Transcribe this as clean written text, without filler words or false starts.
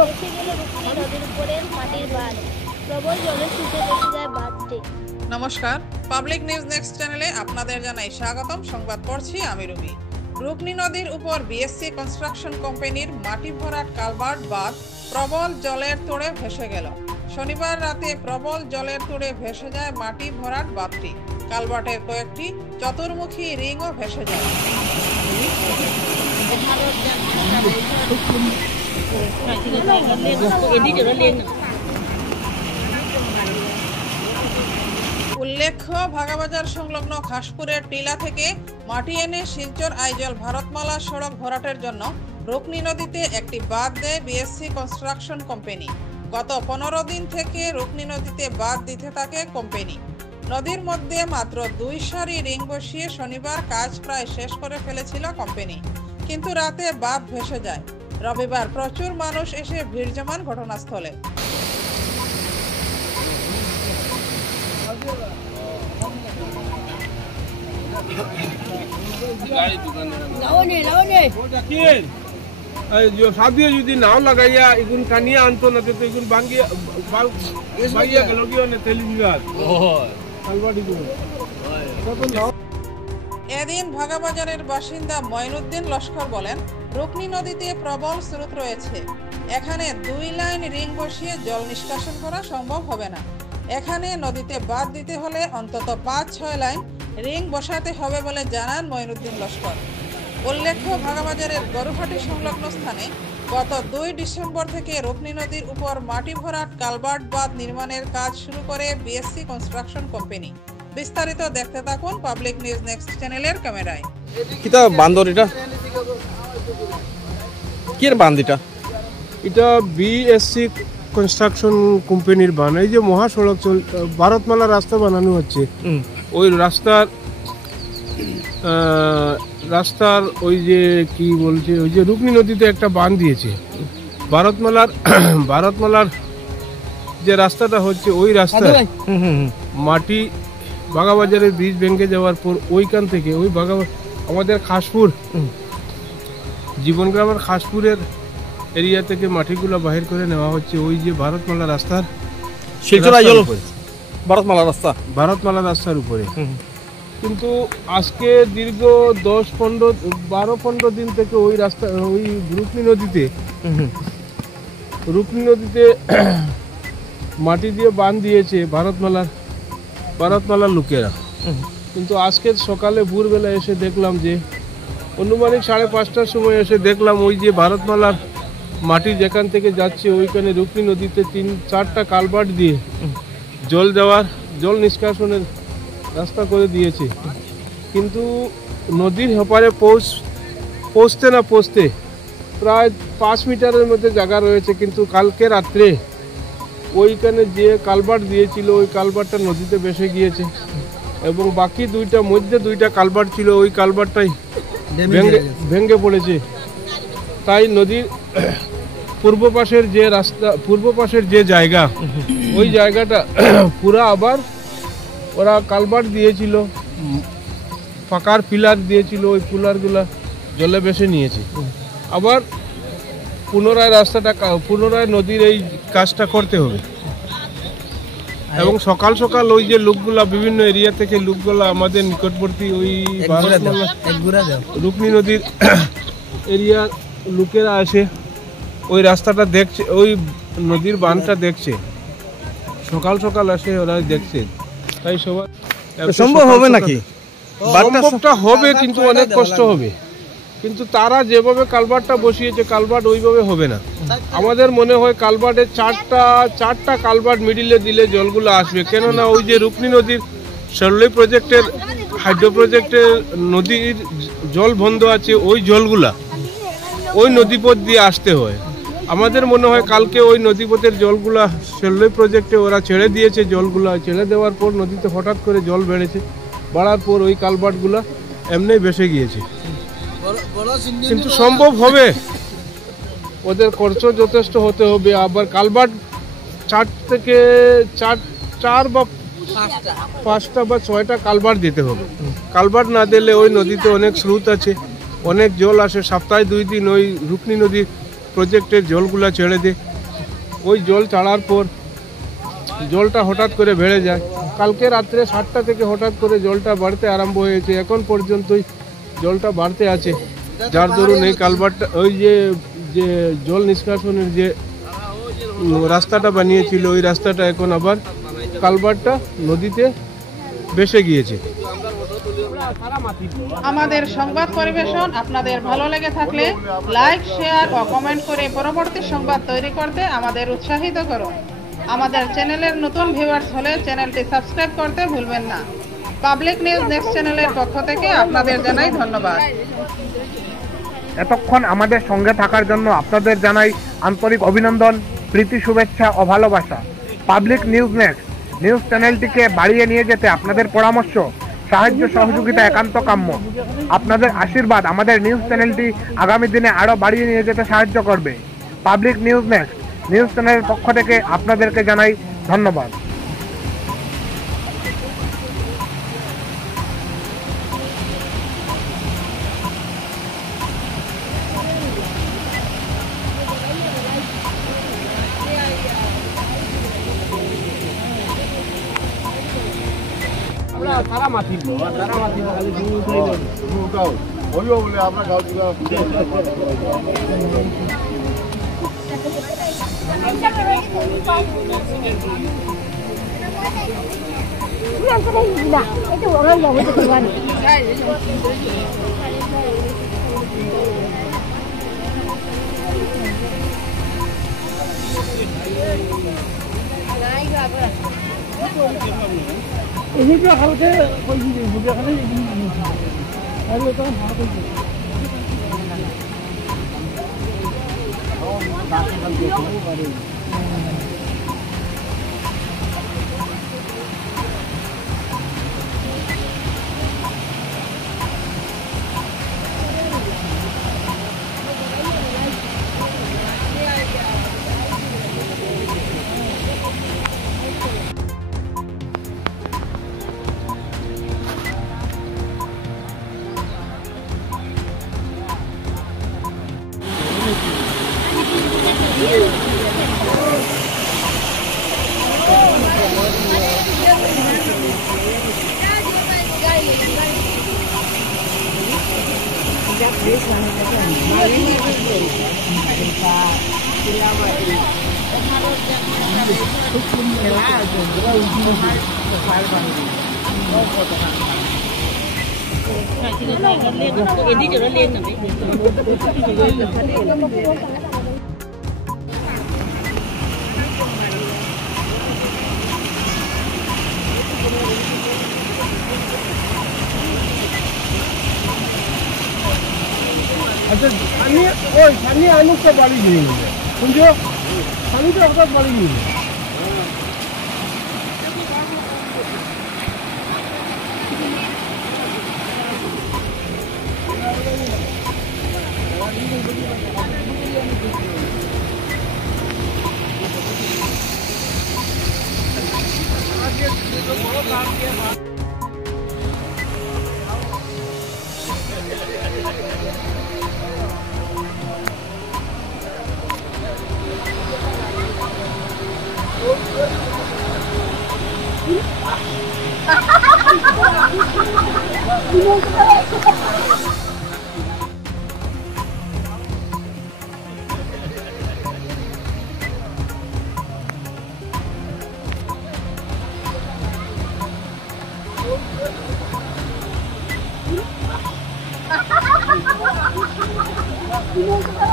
এসে গেল রূপসী নদীর উপরের মাটির বাঁধ। প্রবল জলের স্রোতে ভেসে যায় বাঁধটি। নমস্কার, পাবলিক নিউজ নেক্সট চ্যানেলে আপনাদের জানাই স্বাগতম। সংবাদ পড়ছি আমি রুবি। রূপনী নদীর উপর বিএসসি কনস্ট্রাকশন কোম্পানির মাটি ভরাট কালভার্ট বাঁধ প্রবল জলের তোড়ে ভেসে গেল। শনিবার রাতে প্রবল জলের তোড়ে ভেসে যায় মাটি ভরাট বাঁধটি। কালভার্টের কয়েকটি চতুর্মুখী রিংও ভেসে যায়। উল্লেখ্য, ভাগাবাজার সংলগ্ন খাসপুরের টিলা থেকে মাটি এনে শিলচর আইজল ভারতমালা সড়ক ভরাটের জন্য রূপনী নদীতে একটি বাঁধ দেয় বিএসসি কনস্ট্রাকশন কোম্পানি। গত 15 দিন থেকে রূপনী নদীতে বাঁধ দিতে থাকে কোম্পানি। নদীর মধ্যে মাত্র 2 সারি রিং বসিয়ে শনিবার কাজ প্রায় শেষ করে ফেলেছিল কোম্পানি, কিন্তু রাতে বাঁধ ভেসে যায়। রবিবার প্রচুর মানুষ এসে ভিড় জমান ঘটনাস্থলে। সাদিয়ে যদি নাও লাগাইয়া এগুন কানিয়া আনতো না তো এগুন ভাঙিয়া গেল গিয়ে না তেলি দিবার। এদিন ভাগাবাজারের বাসিন্দা মঈনুদ্দিন লস্কর বলেন, রূপনী নদীতে প্রবল স্রোত রয়েছে। এখানে 2 লাইন রিং বসিয়ে জল নিষ্কাশন করা সম্ভব হবে না। এখানে নদীতে বাঁধ দিতে হলে অন্তত 5-6 লাইন রিং বসাতে হবে বলে জানান মঈনুদ্দিন লস্কর। উল্লেখ্য, ভাগাবাজারের গরুহাটি সংলগ্ন স্থানে গত 2 ডিসেম্বর থেকে রূপনী নদীর উপর মাটি ভরাট কালভার্ট বাঁধ নির্মাণের কাজ শুরু করে বিএসসি কনস্ট্রাকশন কোম্পানি। বিস্তারিত দেখতে থাকুন পাবলিক নিউজ নেক্সট চ্যানেলের ক্যামেরায়। কিটা বান্দর এটা কি এর বাঁধ এটা বিএসসি কনস্ট্রাকশন কোম্পানির বান। এই যে মহাসড়ক ভারতমালা রাস্তা বানানো হচ্ছে, ওই রাস্তার ওই যে কি বলছে ওই যে রূপনী নদীতে একটা বান দিয়েছে। ভারতমালার যে রাস্তাটা হচ্ছে ওই রাস্তা মাটি বাগাবাজারের ব্রিজ ভেঙে যাওয়ার পর ওইখান থেকে ওই আমাদের খাসপুর জীবনগ্রামের খাসপুরের এরিয়া থেকে মাটিগুলো বাহির করে নেওয়া হচ্ছে ওই যে ভারতমালা রাস্তার ভারতমালা রাস্তার উপরে। কিন্তু আজকে দীর্ঘ 12-15 দিন থেকে ওই রাস্তা ওই রূপনী নদীতে মাটি দিয়ে বাঁধ দিয়েছে ভারতমালার লোকেরা। কিন্তু আজকে সকালে ভোরবেলা এসে দেখলাম যে অনুমানিক 5:30টার সময় এসে দেখলাম ওই যে ভারতমালার মাটি যেখান থেকে যাচ্ছে ওইখানে রূপনী নদীতে 3-4টা কালভার্ট দিয়ে জল নিষ্কাশনের রাস্তা করে দিয়েছে। কিন্তু নদীর হেপারে পৌঁছতে প্রায় 5 মিটারের মধ্যে জায়গা রয়েছে। কিন্তু কালকে রাত্রে ওইখানে যে কালভার্ট দিয়েছিল ওই কালভার্টটা নদীতে ভেসে গিয়েছে এবং বাকি 2টা কালভার্ট ছিল ওই কালভার্টটাই ভেঙে পড়েছে। তাই নদীর পূর্ব পাশের যে জায়গা ওই জায়গাটা পুরা আবার ওরা কালভার্ট দিয়েছিল, ফাঁকার পিলার দিয়েছিল, ওই পিলারগুলা জলে ভেসে নিয়েছে। আবার পুনরায় নদীর এই কাজটা করতে হবে। এবং সকাল সকাল ওই যে লোকগুলা বিভিন্ন এরিয়া থেকে লোকগুলা আমাদের নিকটবর্তী ওই রূপনী নদীর এরিয়ার লোকেরা আসে ওই রাস্তাটা দেখছে, ওই নদীর বাঁধটা দেখছে। সকাল আসে ওরা দেখছে। তাই সবাই সম্ভব হবে নাকি? সম্ভবটা হবে কিন্তু অনেক কষ্ট হবে। কিন্তু তারা যেভাবে কালভার্টটা বসিয়েছে কালভার্ট ওইভাবে হবে না। আমাদের মনে হয় কালভার্টে 4টা কালভার্ট মিডিলে দিলে জলগুলো আসবে। কেননা ওই যে রূপনী নদীর সরলই প্রজেক্টের হাইড্রো প্রজেক্টের নদীর জল বন্ধ আছে, ওই জলগুলা ওই নদীপথ দিয়ে আসতে হয়। আমাদের মনে হয় কালকে ওই নদীপথের জলগুলা সরলই প্রজেক্টে ওরা ছেড়ে দিয়েছে। জলগুলা ছেড়ে দেওয়ার পর নদীতে হঠাৎ করে জল বাড়ার পর ওই কালভার্টগুলা এমনি ভেসে গিয়েছে। কিন্তু সম্ভব হবে, ওদের খরচ যথেষ্ট হতে হবে। আবার কালভার্ট 4 বা 5টা বা 6টা কালভার্ট দিতে হবে। কালভার্ট না দিলে ওই নদীতে অনেক স্রোত আছে, অনেক জল আসে। সপ্তাহে 2 দিন ওই রূপনী নদীর প্রজেক্টের জলগুলা ছেড়ে দেয়। ওই জল ছাড়ার পর জলটা হঠাৎ করে বেড়ে যায়। কালকে রাত্রে 7টা থেকে হঠাৎ করে জলটা বাড়তে আরম্ভ হয়েছে, এখন পর্যন্তই জলটা বাড়তে আছে। যার দরুন এই কালভার্টটা, ওই যে জল নিষ্কাশনের যে রাস্তাটা বানিয়েছিল, ওই রাস্তাটা এখন আবার কালভার্টটা নদীতে ভেসে গিয়েছে। আমাদের সংবাদ পরিবেশন আপনাদের ভালো লেগে থাকলে লাইক, শেয়ার ও কমেন্ট করে পরবর্তী সংবাদ তৈরি করতে আমাদের উৎসাহিত করুন। আমাদের চ্যানেলের নতুন ভিউয়ার্স হলে চ্যানেলটি সাবস্ক্রাইব করতে ভুলবেন না। পাবলিক নিউজ নেক্সট চ্যানেলের পক্ষ থেকে আপনাদের জানাই ধন্যবাদ। এতক্ষণ আমাদের সঙ্গে থাকার জন্য আপনাদের জানাই আন্তরিক অভিনন্দন, প্রীতি, শুভেচ্ছা ও ভালোবাসা। পাবলিক নিউজ নেক্সট নিউজ চ্যানেলটিকে বাড়িয়ে নিয়ে যেতে আপনাদের পরামর্শ, সাহায্য, সহযোগিতা একান্ত কাম্য। আপনাদের আশীর্বাদ আমাদের নিউজ চ্যানেলটি আগামী দিনে আরও বাড়িয়ে নিয়ে যেতে সাহায্য করবে। পাবলিক নিউজ নেক্সট নিউজ চ্যানেলের পক্ষ থেকে আপনাদেরকে জানাই ধন্যবাদ। আচ্ছা, সানি আলুটা বাড়ি দিয়ে নিলে শুনছো, সানিটা হঠাৎ বাড়ি নিলে Thank you.